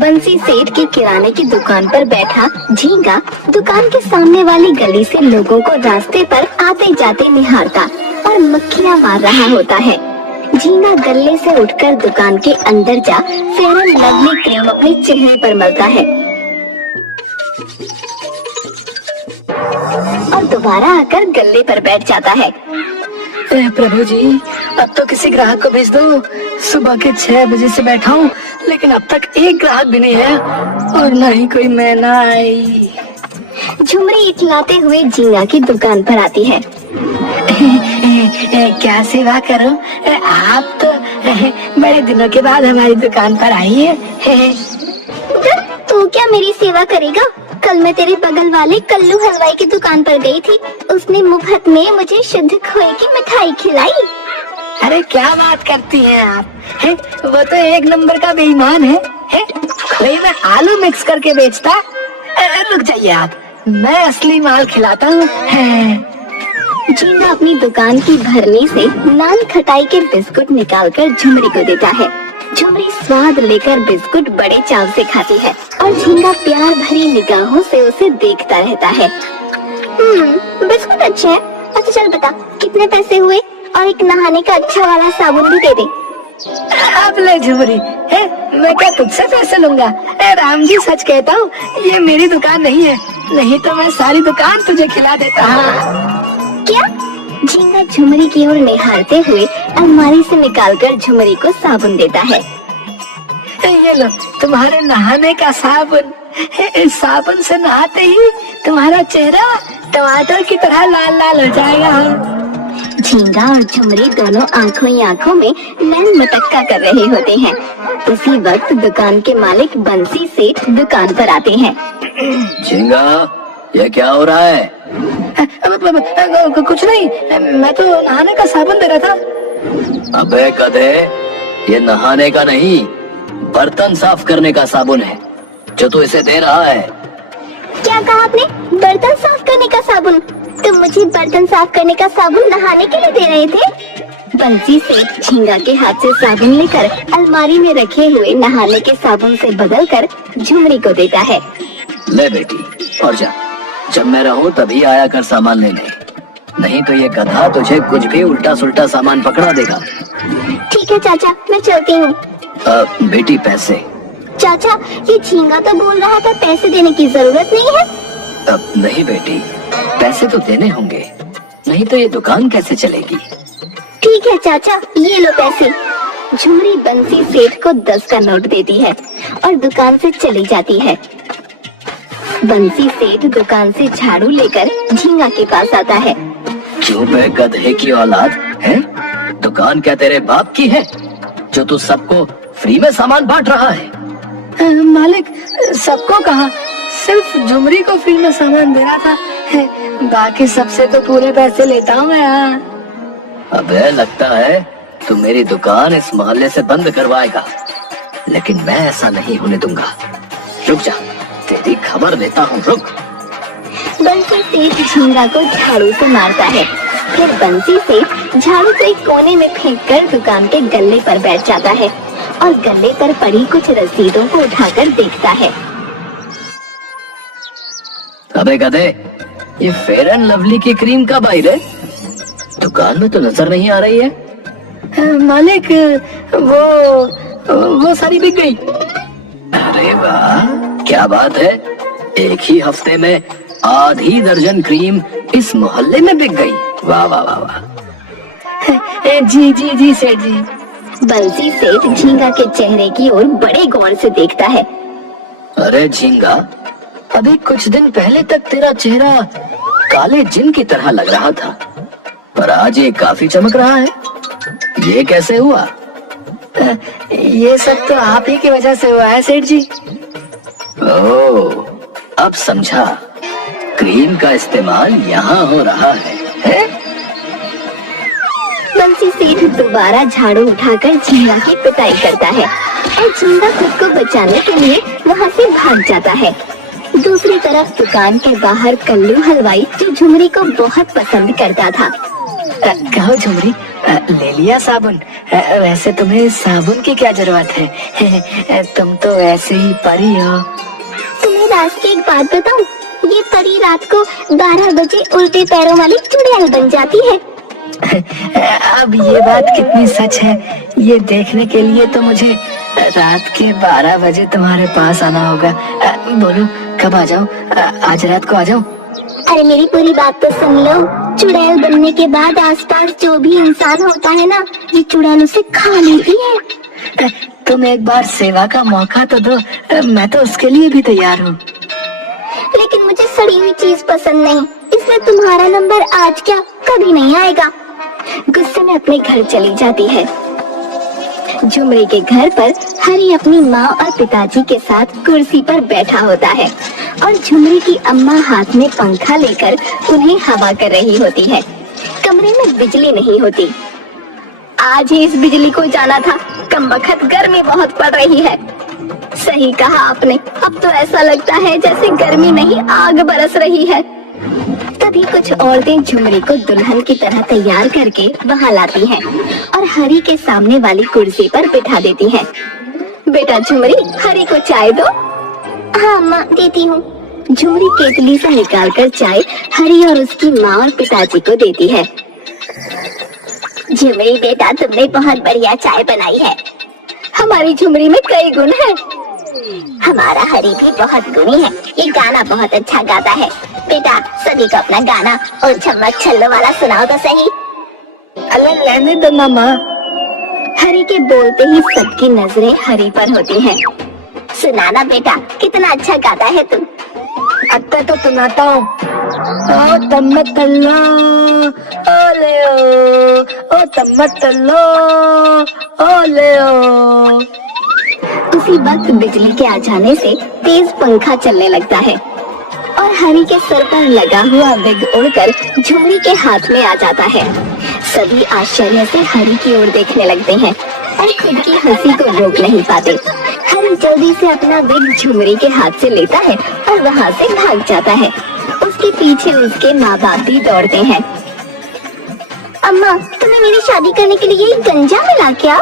बंसी सेठ की किराने की दुकान पर बैठा झींगा दुकान के सामने वाली गली से लोगों को रास्ते पर आते जाते निहारता और मक्खियाँ मार रहा होता है। झींगा गल्ले से उठकर दुकान के अंदर जा फेयर एंड लवली क्रीम अपने चेहरे पर मलता है और दोबारा आकर गल्ले पर बैठ जाता है। प्रभु जी, अब तो किसी ग्राहक को भेज दो। सुबह के 6 बजे से बैठा हूँ, लेकिन अब तक एक ग्राहक भी नहीं है और न ही कोई मैना आई। झुमरी इतलाते हुए झींगा की दुकान पर आती है। क्या सेवा करूं? आप तो बड़े दिनों के बाद हमारी दुकान पर आई है। तू क्या मेरी सेवा करेगा? कल मैं तेरे बगल वाले कल्लू हलवाई की दुकान पर गई थी। उसने मुफ्त में मुझे शुद्ध खोए की मिठाई खिलाई। अरे क्या बात करती हैं आप? है? वो तो एक नंबर का बेईमान है? खोए में आलू मिक्स करके बेचता। रुक जाइए आप, मैं असली माल खिलाता हूँ। झींगा अपनी दुकान की भरनी से नान खटाई के बिस्कुट निकालकर झुमरी को देता है। झुमरी स्वाद लेकर बिस्कुट बड़े चाव से खाती है और झींगा प्यार भरी निगाहों से उसे देखता रहता है। बिस्कुट अच्छे हैं। अच्छा चल बता, कितने पैसे हुए? और एक नहाने का अच्छा वाला साबुन भी दे दे। अब ले झुमरी, मैं क्या तुझसे पैसे लूंगा? राम जी सच कहता हूँ, ये मेरी दुकान नहीं है, नहीं तो मैं सारी दुकान तुझे खिला देता हूँ। क्या? झींगा झुमरी की ओर निहारते हुए अलमारी से निकालकर झुमरी को साबुन देता है। ये लो तुम्हारे नहाने का साबुन। इस साबुन से नहाते ही तुम्हारा चेहरा टमाटर की तरह लाल लाल हो जाएगा। झींगा और झुमरी दोनों आंखों ही आंखों में नैन मटक्का कर रहे होते हैं। उसी वक्त दुकान के मालिक बंसी सेठ दुकान पर आते हैं। झींगा, ये क्या हो रहा है? कुछ नहीं, मैं तो नहाने का साबुन दे रहा था। अबे गधे, ये नहाने का नहीं, बर्तन साफ करने का साबुन है जो तू इसे दे रहा है। क्या कहा आपने? बर्तन साफ करने का साबुन? तुम मुझे बर्तन साफ करने का साबुन नहाने के लिए दे रहे थे? बंसी सेठ झींगा के हाथ से साबुन लेकर अलमारी में रखे हुए नहाने के साबुन से बदलकर झुमरी को देता है। ले बेटी, और जा, जब मैं रहूं तभी आया कर सामान लेने, नहीं तो ये गधा तुझे कुछ भी उल्टा सुल्टा सामान पकड़ा देगा। ठीक है चाचा, मैं चलती हूँ। बेटी पैसे? चाचा, ये झींगा तो बोल रहा था पैसे देने की जरूरत नहीं है। अब नहीं बेटी, पैसे तो देने होंगे, नहीं तो ये दुकान कैसे चलेगी? ठीक है चाचा, ये लो पैसे। झुमरी बंसी सेठ को 10 का नोट देती है और दुकान से चली जाती है। बंसी सेठ दुकान से झाड़ू लेकर झींगा के पास आता है। क्यों बे गधे की औलाद है? दुकान क्या तेरे बाप की है जो तू सबको फ्री में सामान बांट रहा है? मालिक, सबको कहा, सिर्फ झुमरी को फ्री में सामान दे रहा था। बाकी सबसे तो पूरे पैसे लेता हूँ मैं। अबे लगता है तू मेरी दुकान इस मोहल्ले से बंद करवाएगा, लेकिन मैं ऐसा नहीं होने दूंगा। रुक जा, तेरी खबर लेता हूँ, रुक। बंसी सेठ झींगा को झाड़ू से मारता है। फिर बंसी सेठ झाड़ू को एक कोने में फेंककर दुकान के गल्ले पर बैठ जाता है और गल्ले पर पड़ी कुछ रसीदों को उठाकर देखता है। अबे गधे, ये फेयर एंड लवली की क्रीम कब आई रे? दुकान में तो नजर नहीं आ रही है। मालिक, वो सारी बिक गई। अरे वाह, क्या बात है, एक ही हफ्ते में आधी दर्जन क्रीम इस मोहल्ले में बिक गई। वाह वाह वाह वाह। जी जी जी सेठ जी। बंसी सेठ झींगा के चेहरे की ओर बड़े गौर से देखता है। अरे झींगा, अभी कुछ दिन पहले तक तेरा चेहरा काले जिन की तरह लग रहा था, पर आज ये काफी चमक रहा है। ये कैसे हुआ? ये सब तो आप ही की वजह से हुआ है सेठ जी। ओह, अब समझा, क्रीम का इस्तेमाल यहाँ हो रहा है? बंसी सेठ दोबारा झाड़ू उठाकर झींगा की पिटाई करता है और झींगा खुद को बचाने के लिए वहाँ से भाग जाता है। दूसरी तरफ दुकान के बाहर कल्लू हलवाई, जो झुमरी को बहुत पसंद करता था। कहो झुमरी, ले लिया साबुन? वैसे तुम्हें साबुन की क्या जरूरत है? तुम तो ऐसे ही परी हो। तुम्हें राज की एक बात बताऊं, ये परी रात को 12 बजे उल्टे पैरों वाली चुड़ैल बन जाती है। अब ये बात कितनी सच है, ये देखने के लिए तो मुझे रात के 12 बजे तुम्हारे पास आना होगा। बोलो कब आ जाऊं? आज रात को आ जाऊं? अरे मेरी पूरी बात तो सुन लो। चुड़ैल बनने के बाद आसपास जो भी इंसान होता है ना, ये चुड़ैल उसे खा लेती है। तुम एक बार सेवा का मौका तो दो, मैं तो उसके लिए भी तैयार हूँ। लेकिन मुझे सड़ी हुई चीज पसंद नहीं, इसलिए तुम्हारा नंबर आज क्या कभी नहीं आएगा। गुस्से में अपने घर चली जाती है। झुमरी के घर पर हरी अपनी माँ और पिताजी के साथ कुर्सी पर बैठा होता है और झुमरी की अम्मा हाथ में पंखा लेकर उन्हें हवा कर रही होती है। कमरे में बिजली नहीं होती। आज ही इस बिजली को जाना था, कमबख्त गर्मी बहुत पड़ रही है। सही कहा आपने, अब तो ऐसा लगता है जैसे गर्मी नहीं आग बरस रही है। तभी कुछ औरतें झुमरी को दुल्हन की तरह तैयार करके वहां लाती हैं और हरी के सामने वाली कुर्सी पर बिठा देती हैं। बेटा झुमरी, हरी को चाय दो। हाँ माँ, देती हूँ। झुमरी केतली से निकालकर चाय हरी और उसकी माँ और पिताजी को देती है। झुमरी बेटा, तुमने बहुत बढ़िया चाय बनाई है। हमारी झुमरी में कई गुण हैं। हमारा हरी भी बहुत गुणी है, ये गाना बहुत अच्छा गाता है। बेटा सभी को अपना गाना और चम्मच छल्लो वाला सुनाओ तो सही। अरे लेने दो मामा। हरी के बोलते ही सबकी नजरें हरी पर होती हैं। सुनाना बेटा, कितना अच्छा गाता है तुम। अत्ता तो सुनाता हूँ। ओ तम्मतल्लो, ओले ओ तम्मतल्लो, ओले ओ। उसी वक्त बिजली के आ जाने से तेज पंखा चलने लगता है और हरी के सर पर लगा हुआ विग उड़कर झुमरी के हाथ में आ जाता है। सभी आश्चर्य से हरी की ओर देखने लगते हैं और खुद की हंसी को रोक नहीं पाते। हरी जल्दी से अपना विग झुमरी के हाथ से लेता है और वहाँ से भाग जाता है। उसके पीछे उसके माँ बाप भी दौड़ते हैं। अम्मा, तुम्हें मेरी शादी करने के लिए गंजा मिला क्या?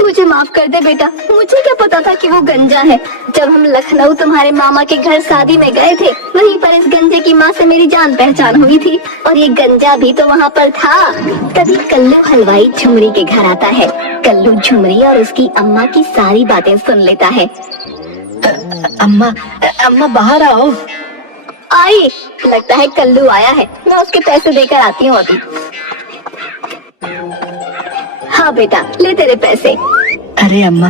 मुझे माफ कर दे बेटा, मुझे क्या पता था कि वो गंजा है। जब हम लखनऊ तुम्हारे मामा के घर शादी में गए थे, वहीं पर इस गंजे की माँ से मेरी जान पहचान हुई थी और ये गंजा भी तो वहाँ पर था। तभी कल्लू हलवाई झुमरी के घर आता है। कल्लू झुमरी और उसकी अम्मा की सारी बातें सुन लेता है। अम्मा बाहर आओ। आई, लगता है कल्लू आया है, मैं उसके पैसे देकर आती हूँ अभी। हाँ बेटा, ले तेरे पैसे। अरे अम्मा,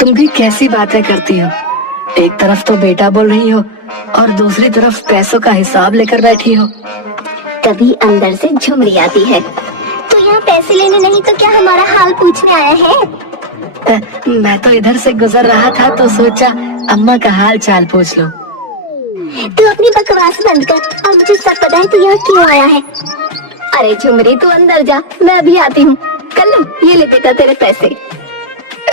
तुम भी कैसी बातें करती हो। एक तरफ तो बेटा बोल रही हो और दूसरी तरफ पैसों का हिसाब लेकर बैठी हो। तभी अंदर से झुमरी आती है। तो यहाँ पैसे लेने नहीं तो क्या हमारा हाल पूछने आया है? मैं तो इधर से गुजर रहा था तो सोचा अम्मा का हाल चाल पूछ लो। तू अपनी बकवास बंद कर और मुझे सब पता है तू यहाँ क्यों आया है। अरे झुमरी, तू अंदर जा, मैं अभी आती हूँ। कल्लू, ये ले बेटा तेरे पैसे।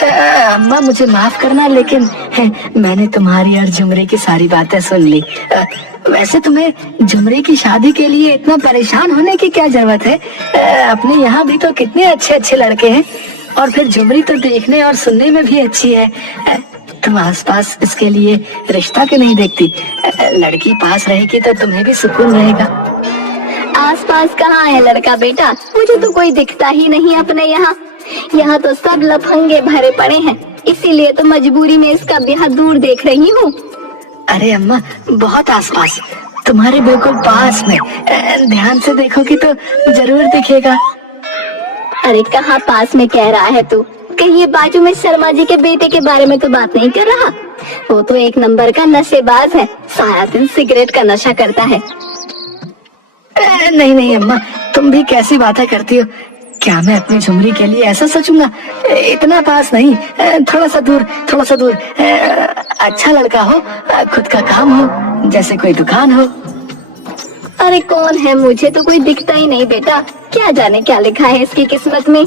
अम्मा मुझे माफ करना, लेकिन मैंने तुम्हारी और झुमरी की सारी बातें सुन ली। वैसे तुम्हें झुमरी की शादी के लिए इतना परेशान होने की क्या जरूरत है? अपने यहाँ भी तो कितने अच्छे अच्छे लड़के हैं और फिर झुमरी तो देखने और सुनने में भी अच्छी है। तुम आसपास इसके लिए रिश्ता क्यों नहीं देखती? लड़की पास रहेगी तो तुम्हें भी सुकून रहेगा। आसपास कहाँ है लड़का बेटा? मुझे तो कोई दिखता ही नहीं अपने यहाँ। यहाँ तो सब लफंगे भरे पड़े हैं, इसीलिए तो मजबूरी में इसका ब्याह दूर देख रही हूँ। अरे अम्मा, बहुत आसपास, तुम्हारे बिल्कुल पास में। ध्यान से देखोगी तो जरूर दिखेगा। अरे कहाँ पास में कह रहा है तू? कहीं ये बाजू में शर्मा जी के बेटे के बारे में तो बात नहीं कर रहा? वो तो एक नंबर का नशेबाज है, सारा दिन सिगरेट का नशा करता है। नहीं नहीं अम्मा, तुम भी कैसी बातें करती हो। क्या मैं अपनी झुमरी के लिए ऐसा सोचूंगा? इतना पास नहीं, थोड़ा सा दूर। अच्छा लड़का हो, खुद का काम हो, जैसे कोई दुकान हो। अरे कौन है? मुझे तो कोई दिखता ही नहीं बेटा, क्या जाने क्या लिखा है इसकी किस्मत में।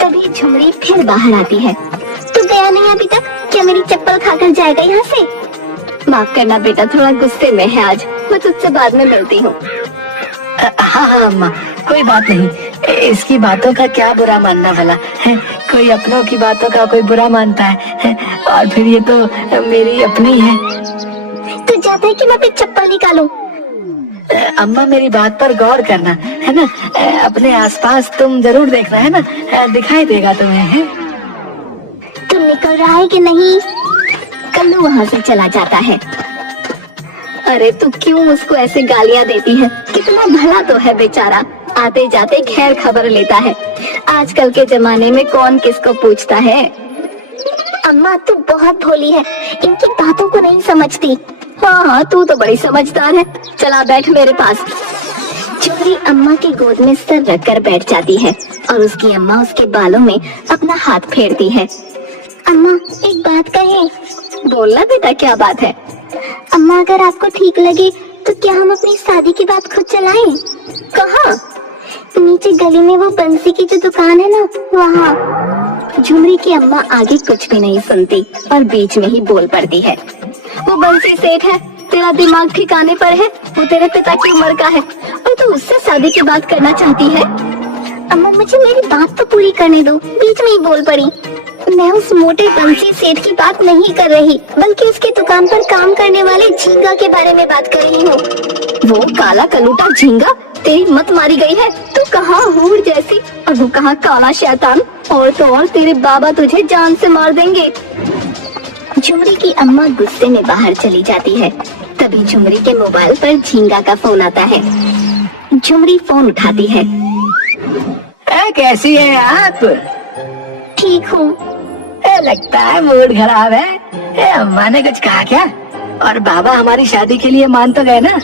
तभी झुमरी फिर बाहर आती है। तू गया नहीं अभी तक? क्या मेरी चप्पल खाकर जाएगा यहाँ से? माफ करना बेटा, थोड़ा गुस्से में है आज, मैं तुझसे बाद में मिलती हूँ। हाँ अम्मा, कोई बात नहीं, इसकी बातों का क्या बुरा मानना भला है? कोई अपनों की बातों का कोई बुरा मानता है? और फिर ये तो मेरी अपनी है। तू चाहता है कि मैं अपनी चप्पल निकालूं? अम्मा मेरी बात पर गौर करना है ना। अपने आसपास तुम जरूर देखना है ना, दिखाई देगा तुम्हें। है तू निकल रहा है कि नहीं? कल्लू वहाँ से चला जाता है। अरे तू क्यों उसको ऐसे गालियाँ देती है? कितना भला तो है बेचारा, आते जाते खैर खबर लेता है। आजकल के जमाने में कौन किसको पूछता है। अम्मा तू बहुत भोली है, इनकी बातों को नहीं समझती। हाँ तू तो बड़ी समझदार है, चला बैठ मेरे पास। झुमरी अम्मा की गोद में सर रखकर बैठ जाती है और उसकी अम्मा उसके बालों में अपना हाथ फेरती है। अम्मा एक बात कहें? बोलना बेटा, क्या बात है? अम्मा अगर आपको ठीक लगे तो क्या हम अपनी शादी की बात खुद चलाएं? कहाँ? नीचे गली में वो बंसी की जो दुकान है ना, वहाँ। झुमरी की अम्मा आगे कुछ भी नहीं सुनती और बीच में ही बोल पड़ती है। वो बंसी सेठ है, तेरा दिमाग ठिकाने पर है? वो तेरे पिता की उम्र का है और तू उससे शादी की बात करना चाहती है? अम्मा मुझे मेरी बात तो पूरी करने दो, बीच में ही बोल पड़ी। मैं उस मोटे बंसी सेठ की बात नहीं कर रही, बल्कि उसकी दुकान पर काम करने वाले झींगा के बारे में बात कर रही हूँ। वो काला कलूटा झींगा? तेरी मत मारी गई है। तू कहाँ हूर जैसी और वो कहाँ काला शैतान। और तो और तेरे बाबा तुझे जान से मार देंगे। झुमरी की अम्मा गुस्से में बाहर चली जाती है। तभी झुमरी के मोबाइल पर झींगा का फोन आता है। झुमरी फोन उठाती है। कैसी है आप? ठीक हूँ। लगता है मूड खराब है। अम्मा ने कुछ कहा क्या? और बाबा हमारी शादी के लिए मान तो गए ना?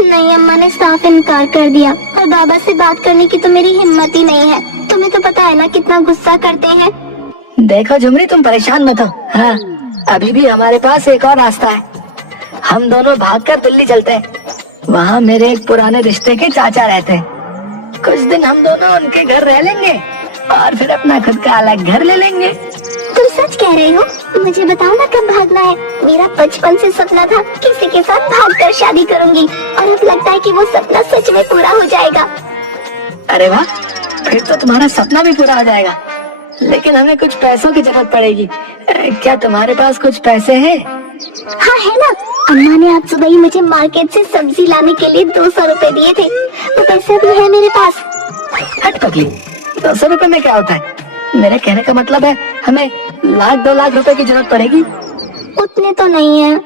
नहीं, अम्मा ने साफ इनकार कर दिया और बाबा से बात करने की तो मेरी हिम्मत ही नहीं है। तुम्हें तो पता है ना कितना गुस्सा करते हैं। देखो झुमरी, तुम परेशान मत हो। हाँ, अभी भी हमारे पास एक और रास्ता है। हम दोनों भागकर दिल्ली चलते हैं। वहाँ मेरे एक पुराने रिश्ते के चाचा रहते हैं। कुछ दिन हम दोनों उनके घर रह लेंगे और फिर अपना खुद का अलग घर ले लेंगे। तुम सच कह रहे हो? मुझे बताओ ना कब भागना है। मेरा बचपन से सपना था किसी के साथ भागकर शादी करूंगी और अब लगता है कि वो सपना सच में पूरा हो जाएगा। अरे वाह, फिर तो तुम्हारा सपना भी पूरा हो जाएगा। लेकिन हमें कुछ पैसों की जरूरत पड़ेगी। क्या तुम्हारे पास कुछ पैसे हैं? हाँ है ना, अम्मा ने आज सुबह ही मुझे मार्केट से सब्जी लाने के लिए 200 रुपए दिए थे। वो पैसे भी है मेरे पास। हट पगली, 200 रुपए में क्या होता है? मेरे कहने का मतलब है हमें 1-2 लाख रुपए की जरूरत पड़ेगी। उतने तो नहीं है।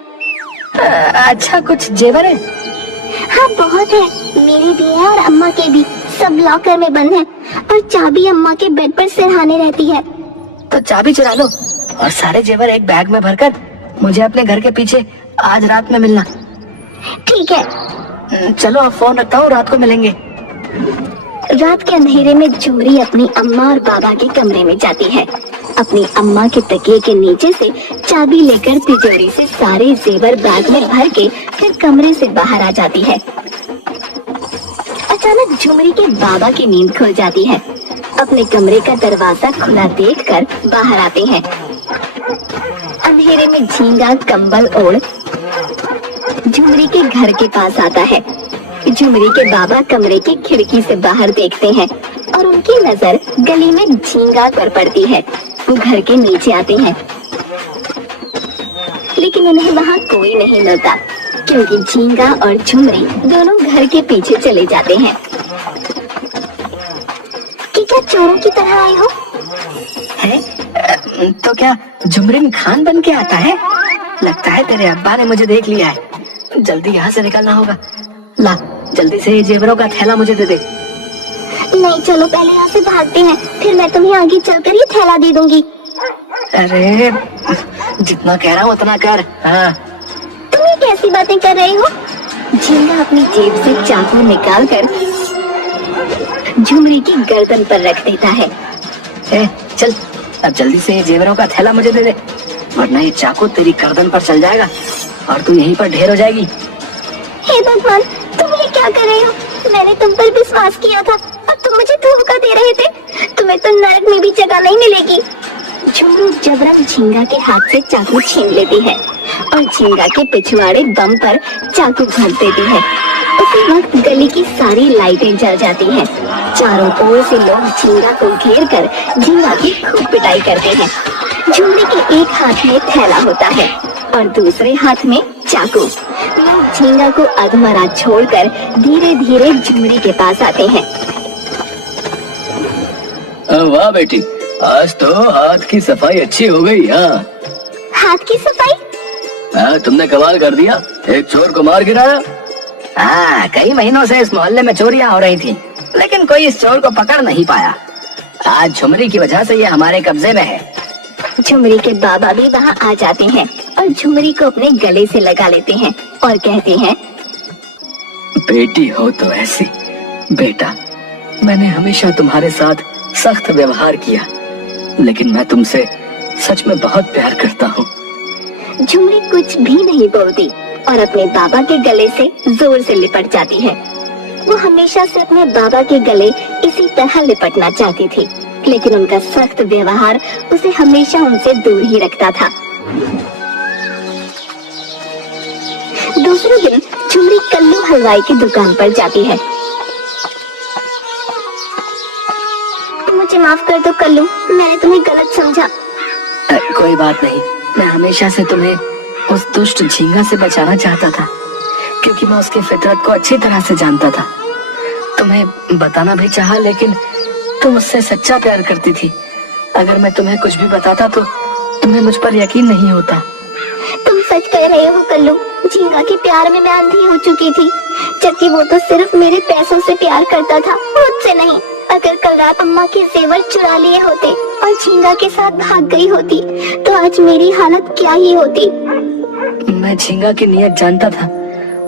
अच्छा, कुछ जेवर है? हाँ बहुत है, मेरे भी है और अम्मा के भी। सब लॉकर में बंद है और चाबी अम्मा के बेड पर सिरहाने रहती है। तो चाबी चुरा लो और सारे जेवर एक बैग में भरकर मुझे अपने घर के पीछे आज रात में मिलना। ठीक है। चलो अब फोन रखता हूँ, रात को मिलेंगे। रात के अंधेरे में झुमरी अपनी अम्मा और बाबा के कमरे में जाती है। अपनी अम्मा के तकिए के नीचे से चाबी लेकर तिजोरी से सारे जेवर बैग में भर के फिर कमरे से बाहर आ जाती है। अचानक झुमरी के बाबा की नींद खुल जाती है। अपने कमरे का दरवाजा खुला देखकर बाहर आते हैं। अंधेरे में झींगा कंबल ओढ़ झुमरी के घर के पास आता है। झुमरी के बाबा कमरे की खिड़की से बाहर देखते हैं और उनकी नजर गली में झींगा पर पड़ती है। वो घर के नीचे आते हैं, लेकिन उन्हें वहाँ कोई नहीं मिलता क्योंकि झींगा और झुमरी दोनों घर के पीछे चले जाते हैं। कि क्या चोरों की तरह आए हो? तो क्या झुमरीन खान बन के आता है? लगता है तेरे अब्बा ने मुझे देख लिया है। जल्दी यहाँ से निकलना होगा। ला, जल्दी से ये जेवरों का थैला मुझे दे दे। नहीं, चलो पहले यहाँ से भागते हैं, फिर मैं तुम्हें आगे चलकर ये थैला दे दूंगी। अरे जितना कह रहा हूँ उतना कर। हाँ। तुम ये कैसी बातें कर रहे हो? झींगा अपनी जेब से चाकू निकालकर झुमरी की गर्दन पर रख देता है। चल अब जल्दी से ये जेवरों का थैला मुझे दे दे, वरना ये चाकू तेरी गर्दन पर चल जाएगा और तू यहीं पर ढेर हो जाएगी। हे भगवान, तुम ये क्या कर रहे हो? मैंने तुम पर विश्वास किया था और तुम मुझे धोखा दे रहे थे। तुम्हें तो नरक में भी जगह नहीं मिलेगी। झुमरू जबरन झींगा के हाथ से चाकू छीन लेती है और झींगा के पिछवाड़े दम पर चाकू घोंप देती है। उसी वक्त गली की सारी लाइटें जल जाती हैं। चारों ओर से लोग झींगा को घेर कर झींगा की खूब पिटाई करते हैं। झुमरी के एक हाथ में थैला होता है और दूसरे हाथ में चाकू। लोग झींगा को अधमरा छोड़कर धीरे धीरे झुमरी के पास आते हैं। वाह बेटी, आज तो हाथ की सफाई अच्छी हो गई। हाँ, हाथ की सफाई? हाँ, तुमने कमाल कर दिया, एक चोर को मार गिराया। हाँ, कई महीनों से इस मोहल्ले में चोरियां हो रही थी, लेकिन कोई इस चोर को पकड़ नहीं पाया। आज झुमरी की वजह से ये हमारे कब्जे में है। झुमरी के बाबा भी वहाँ आ जाते हैं और झुमरी को अपने गले से लगा लेते हैं और कहते हैं, बेटी हो तो ऐसी। बेटा, मैंने हमेशा तुम्हारे साथ सख्त व्यवहार किया, लेकिन मैं तुमसे सच में बहुत प्यार करता हूँ। झुमरी कुछ भी नहीं बोलती और अपने बाबा के गले से जोर से लिपट जाती है। वो हमेशा से अपने बाबा के गले इसी तरह लिपटना चाहती थी, लेकिन उनका सख्त व्यवहार उसे हमेशा उनसे दूर ही रखता था। दूसरे दिन झुमरी कल्लू हलवाई की दुकान पर जाती है। मुझे माफ कर दो कल्लू, मैंने तुम्हें गलत समझा। कोई बात नहीं, मैं हमेशा से तुम्हें उस दुष्ट झींगा से बचाना चाहता था, क्योंकि मैं उसकी फितरत को अच्छी तरह से जानता था। तुम्हें बताना भी चाहा, लेकिन तुम उससे सच्चा प्यार करती थी। अगर मैं तुम्हें कुछ भी बताता तो तुम्हें मुझ पर यकीन नहीं होता। तुम सच कह रहे हो कल्लू, झींगा के प्यार में मैं अंधी हो चुकी थी, जबकि वो तो सिर्फ मेरे पैसों से प्यार करता था, मुझसे नहीं। अगर कल रात अम्मा के जेवर चुरा लिए होते और झींगा के साथ भाग गई होती तो आज मेरी हालत क्या ही होती। मैं झींगा की नीयत जानता था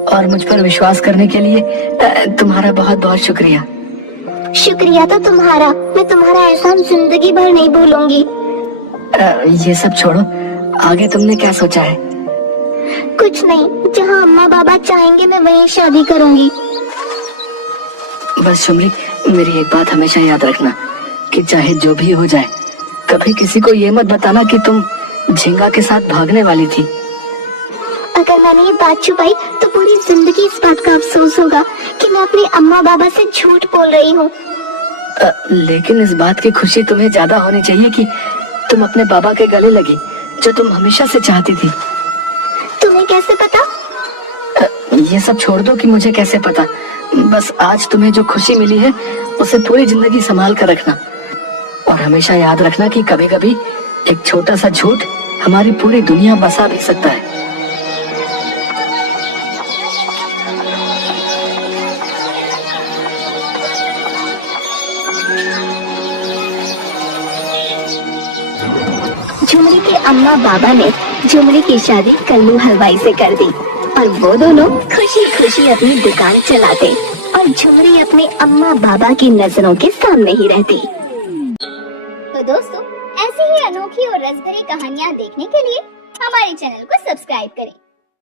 और मुझ पर विश्वास करने के लिए तुम्हारा बहुत बहुत शुक्रिया। शुक्रिया तो तुम्हारा, मैं तुम्हारा एहसान जिंदगी भर नहीं भूलूंगी। ये सब छोड़ो, आगे तुमने क्या सोचा है? कुछ नहीं, जहाँ अम्मा बाबा चाहेंगे मैं वहीं शादी करूंगी। बस झुमरी, मेरी एक बात हमेशा याद रखना कि चाहे जो भी हो जाए, कभी किसी को ये मत बताना कि तुम झींगा के साथ भागने वाली थी। अगर मैंने ये बात छुपाई तो पूरी जिंदगी इस बात का अफसोस होगा कि मैं अपने अम्मा बाबा से झूठ बोल रही हूँ। लेकिन इस बात की खुशी तुम्हें ज्यादा होनी चाहिए कि तुम अपने बाबा के गले लगी, जो तुम हमेशा से चाहती थी। तुम्हें कैसे पता? ये सब छोड़ दो कि मुझे कैसे पता। बस आज तुम्हें जो खुशी मिली है उसे पूरी जिंदगी संभाल कर रखना, और हमेशा याद रखना कि कभी कभी एक छोटा सा झूठ हमारी पूरी दुनिया बसा भी सकता है। झुमरी के अम्मा बाबा ने झुमरी की शादी कल्लू हलवाई से कर दी और वो दोनों खुशी खुशी अपनी दुकान चलाते और झुमरी अपने अम्मा बाबा की नजरों के सामने ही रहती। तो दोस्तों, ऐसी ही अनोखी और रसभरी कहानियाँ देखने के लिए हमारे चैनल को सब्सक्राइब करें।